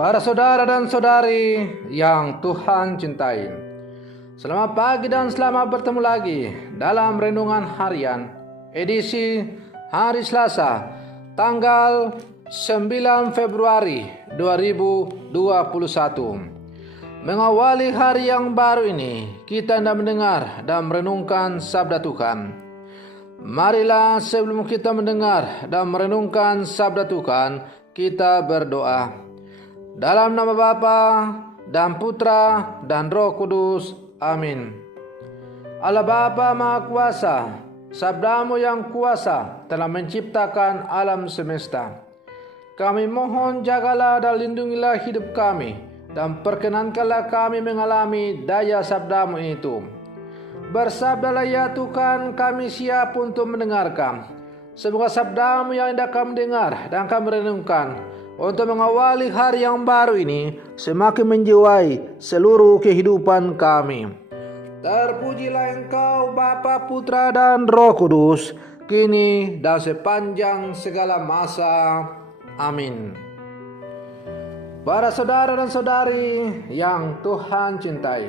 Para saudara dan saudari yang Tuhan cintai, selamat pagi dan selamat bertemu lagi dalam Renungan Harian edisi hari Selasa tanggal 9 Februari 2021. Mengawali hari yang baru ini, kita hendak mendengar dan merenungkan sabda Tuhan. Marilah sebelum kita mendengar dan merenungkan sabda Tuhan, kita berdoa. Dalam nama Bapa dan Putra dan Roh Kudus. Amin. Allah Bapa Maha Kuasa, sabdamu yang kuasa telah menciptakan alam semesta. Kami mohon jagalah dan lindungilah hidup kami, dan perkenankanlah kami mengalami daya sabdamu itu. Bersabdalah ya Tuhan, kami siap untuk mendengarkan. Semoga sabdamu yang hendak kami dengar dan kami renungkan untuk mengawali hari yang baru ini semakin menjiwai seluruh kehidupan kami. Terpujilah Engkau Bapa, Putra dan Roh Kudus, kini dan sepanjang segala masa. Amin. Para saudara dan saudari yang Tuhan cintai,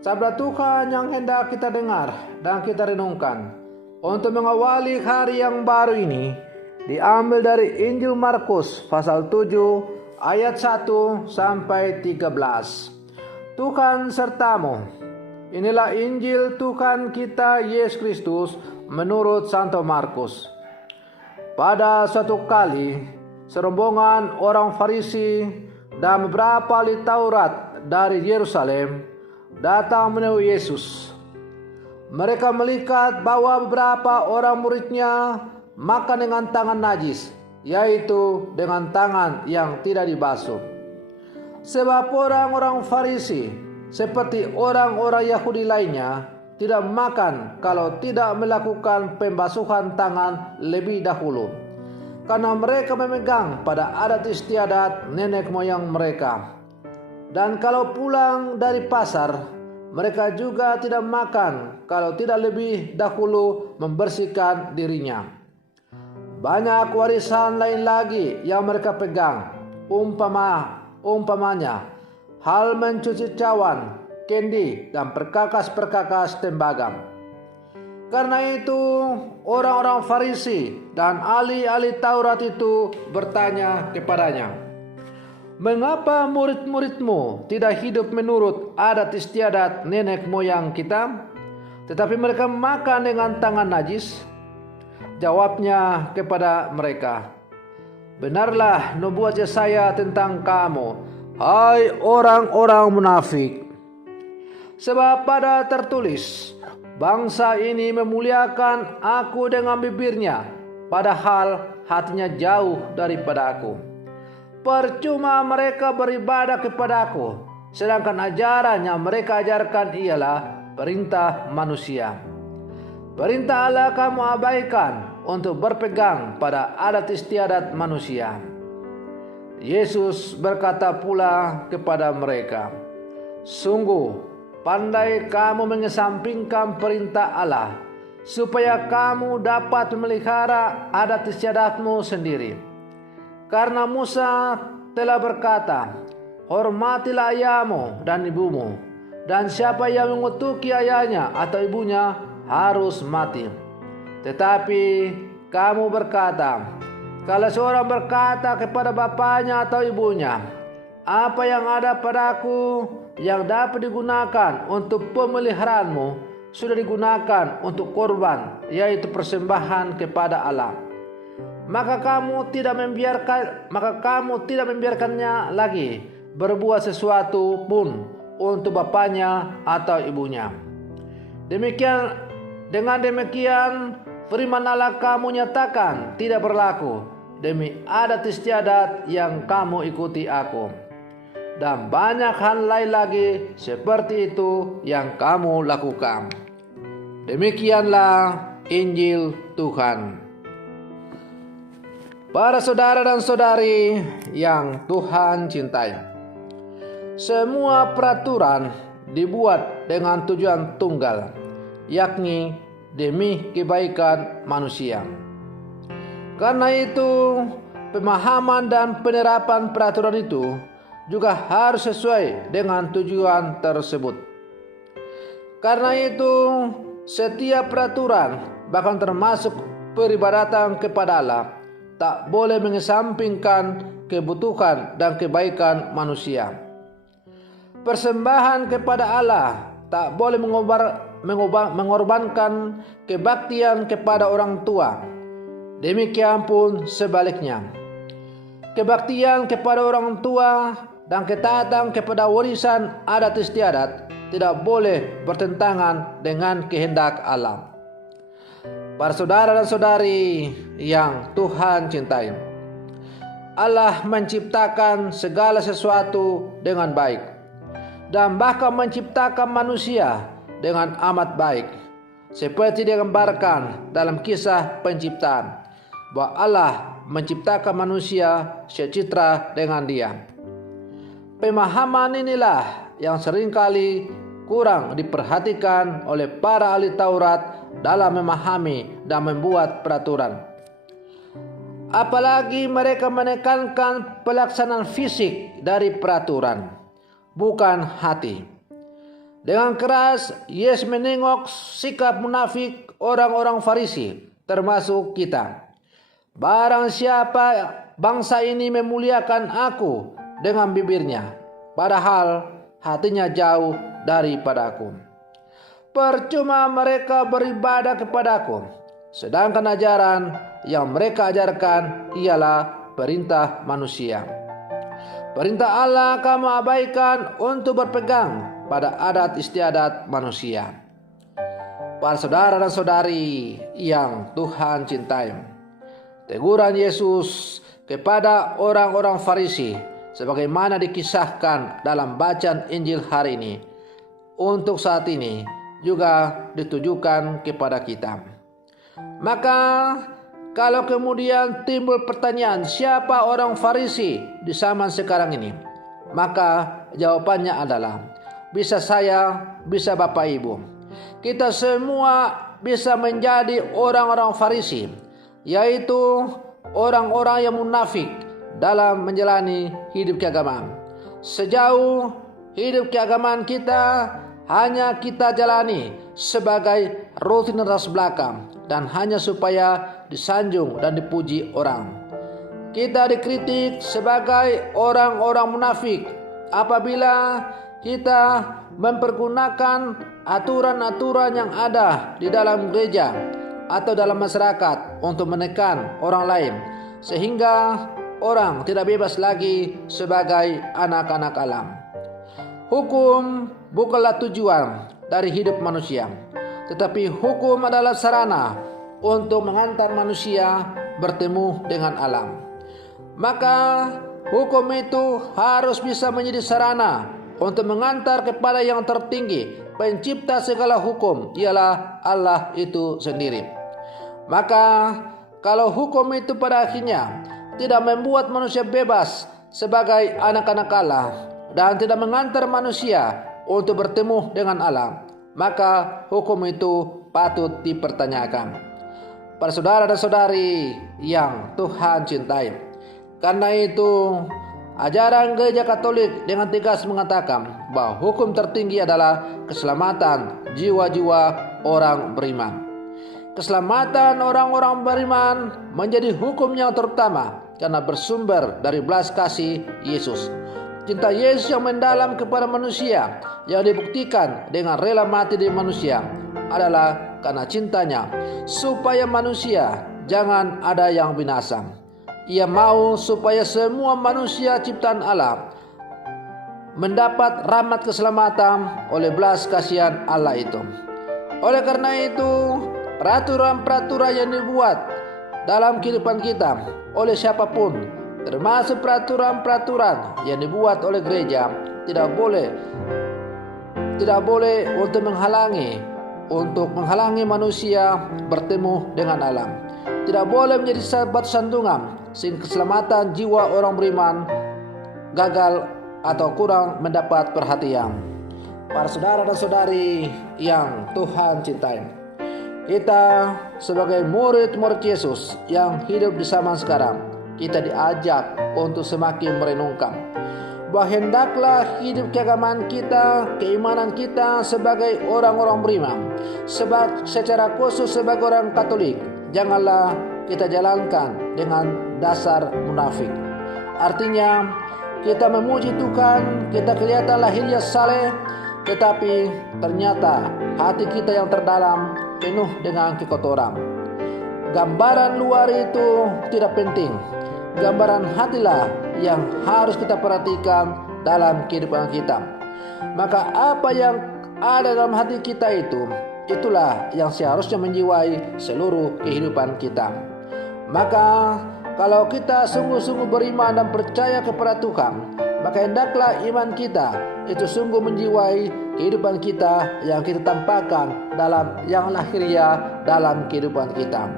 sabda Tuhan yang hendak kita dengar dan kita renungkan untuk mengawali hari yang baru ini diambil dari Injil Markus pasal 7 ayat 1 sampai 13. Tuhan sertamu. Inilah Injil Tuhan kita Yesus Kristus menurut Santo Markus. Pada suatu kali, serombongan orang Farisi dan beberapa ahli Taurat dari Yerusalem datang menemui Yesus. Mereka melihat bahwa beberapa orang muridnya makan dengan tangan najis, yaitu dengan tangan yang tidak dibasuh. Sebab orang-orang Farisi seperti orang-orang Yahudi lainnya tidak makan kalau tidak melakukan pembasuhan tangan lebih dahulu, karena mereka memegang pada adat istiadat nenek moyang mereka. Dan kalau pulang dari pasar, mereka juga tidak makan kalau tidak lebih dahulu membersihkan dirinya. Banyak warisan lain lagi yang mereka pegang, umpamanya hal mencuci cawan, kendi, dan perkakas-perkakas tembaga. Karena itu orang-orang Farisi dan ahli-ahli Taurat itu bertanya kepadanya, "Mengapa murid-muridmu tidak hidup menurut adat istiadat nenek moyang kita, tetapi mereka makan dengan tangan najis?" Jawabnya kepada mereka, "Benarlah nubuat Yesaya tentang kamu, hai orang-orang munafik. Sebab pada tertulis, bangsa ini memuliakan aku dengan bibirnya, padahal hatinya jauh daripada aku. Percuma mereka beribadah kepada-Ku, sedangkan ajaran yang mereka ajarkan ialah perintah manusia. Perintah Allah kamu abaikan untuk berpegang pada adat istiadat manusia." Yesus berkata pula kepada mereka, "Sungguh pandai kamu mengesampingkan perintah Allah, supaya kamu dapat memelihara adat istiadatmu sendiri. Karena Musa telah berkata, hormatilah ayahmu dan ibumu, dan siapa yang mengutuki ayahnya atau ibunya harus mati. Tetapi kamu berkata, kalau seorang berkata kepada bapaknya atau ibunya, apa yang ada padaku yang dapat digunakan untuk pemeliharaanmu sudah digunakan untuk korban, yaitu persembahan kepada Allah. Maka kamu tidak membiarkannya lagi berbuat sesuatu pun untuk bapaknya atau ibunya. Dengan demikian firman Allah kamu nyatakan tidak berlaku demi adat istiadat yang kamu ikuti aku. Dan banyak hal lain lagi seperti itu yang kamu lakukan." Demikianlah Injil Tuhan. Para saudara dan saudari yang Tuhan cintai, semua peraturan dibuat dengan tujuan tunggal, yakni demi kebaikan manusia. Karena itu, pemahaman dan penerapan peraturan itu juga harus sesuai dengan tujuan tersebut. Karena itu, setiap peraturan, bahkan termasuk peribadatan kepada Allah, tak boleh mengesampingkan kebutuhan dan kebaikan manusia. Persembahan kepada Allah tak boleh mengorbankan kebaktian kepada orang tua. Demikian pun sebaliknya. Kebaktian kepada orang tua dan ketaatan kepada warisan adat istiadat tidak boleh bertentangan dengan kehendak Allah. Para saudara dan saudari yang Tuhan cintai, Allah menciptakan segala sesuatu dengan baik dan bahkan menciptakan manusia dengan amat baik, seperti digambarkan dalam kisah penciptaan, bahwa Allah menciptakan manusia secitra dengan Dia. Pemahaman inilah yang seringkali kurang diperhatikan oleh para ahli Taurat dalam memahami dan membuat peraturan. Apalagi mereka menekankan pelaksanaan fisik dari peraturan, bukan hati. Dengan keras, Yesus menengok sikap munafik orang-orang Farisi, termasuk kita. Barang siapa bangsa ini memuliakan aku dengan bibirnya, padahal hatinya jauh daripada aku. Percuma mereka beribadah kepadaku, sedangkan ajaran yang mereka ajarkan ialah perintah manusia. Perintah Allah kamu abaikan untuk berpegang pada adat istiadat manusia. Para saudara dan saudari yang Tuhan cintai, teguran Yesus kepada orang-orang Farisi sebagaimana dikisahkan dalam bacaan Injil hari ini, untuk saat ini juga ditujukan kepada kita. Maka kalau kemudian timbul pertanyaan siapa orang Farisi di zaman sekarang ini, maka jawabannya adalah bisa saya, bisa Bapak Ibu. Kita semua bisa menjadi orang-orang Farisi, yaitu orang-orang yang munafik dalam menjalani hidup keagamaan. Sejauh hidup keagamaan kita hanya kita jalani sebagai rutinitas belaka dan hanya supaya disanjung dan dipuji orang. Kita dikritik sebagai orang-orang munafik apabila kita mempergunakan aturan-aturan yang ada di dalam gereja atau dalam masyarakat untuk menekan orang lain, sehingga orang tidak bebas lagi sebagai anak-anak alam. Hukum bukanlah tujuan dari hidup manusia, tetapi hukum adalah sarana untuk mengantar manusia bertemu dengan alam. Maka hukum itu harus bisa menjadi sarana untuk mengantar kepada yang tertinggi, pencipta segala hukum, ialah Allah itu sendiri. Maka kalau hukum itu pada akhirnya tidak membuat manusia bebas sebagai anak-anak Allah dan tidak mengantar manusia untuk bertemu dengan Allah, maka hukum itu patut dipertanyakan. Para saudara dan saudari yang Tuhan cintai, karena itu ajaran Gereja Katolik dengan tegas mengatakan bahwa hukum tertinggi adalah keselamatan jiwa-jiwa orang beriman. Keselamatan orang-orang beriman menjadi hukum yang terutama karena bersumber dari belas kasih Yesus. Cinta Yesus yang mendalam kepada manusia yang dibuktikan dengan rela mati di manusia adalah karena cintanya supaya manusia jangan ada yang binasa. Ia mau supaya semua manusia ciptaan Allah mendapat rahmat keselamatan oleh belas kasihan Allah itu. Oleh karena itu, peraturan-peraturan yang dibuat dalam kehidupan kita oleh siapapun, termasuk peraturan-peraturan yang dibuat oleh gereja, tidak boleh untuk menghalangi manusia bertemu dengan alam. Tidak boleh menjadi batu sandungan sehingga keselamatan jiwa orang beriman gagal atau kurang mendapat perhatian. Para saudara dan saudari yang Tuhan cintai, kita sebagai murid-murid Yesus yang hidup di zaman sekarang, kita diajak untuk semakin merenungkan bahwa hendaklah hidup keagamaan kita, keimanan kita sebagai orang-orang beriman, secara khusus sebagai orang Katolik, janganlah kita jalankan dengan dasar munafik. Artinya, kita memuji Tuhan, kita kelihatan lahirnya saleh, tetapi ternyata hati kita yang terdalam penuh dengan kekotoran. Gambaran luar itu tidak penting. Gambaran hatilah yang harus kita perhatikan dalam kehidupan kita. Maka apa yang ada dalam hati kita itulah yang seharusnya menjiwai seluruh kehidupan kita. Maka kalau kita sungguh-sungguh beriman dan percaya kepada Tuhan, maka hendaklah iman kita itu sungguh menjiwai kehidupan kita yang kita tampakkan dalam yang lahiriah dalam kehidupan kita.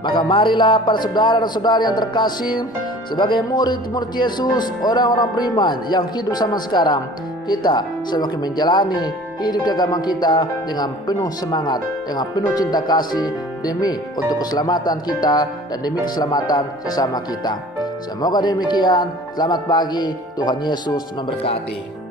Maka marilah para saudara dan saudari yang terkasih, sebagai murid-murid Yesus, orang-orang beriman yang hidup sama sekarang, kita semakin menjalani hidup keagamaan kita dengan penuh semangat, dengan penuh cinta kasih demi untuk keselamatan kita dan demi keselamatan sesama kita. Semoga demikian. Selamat pagi, Tuhan Yesus memberkati.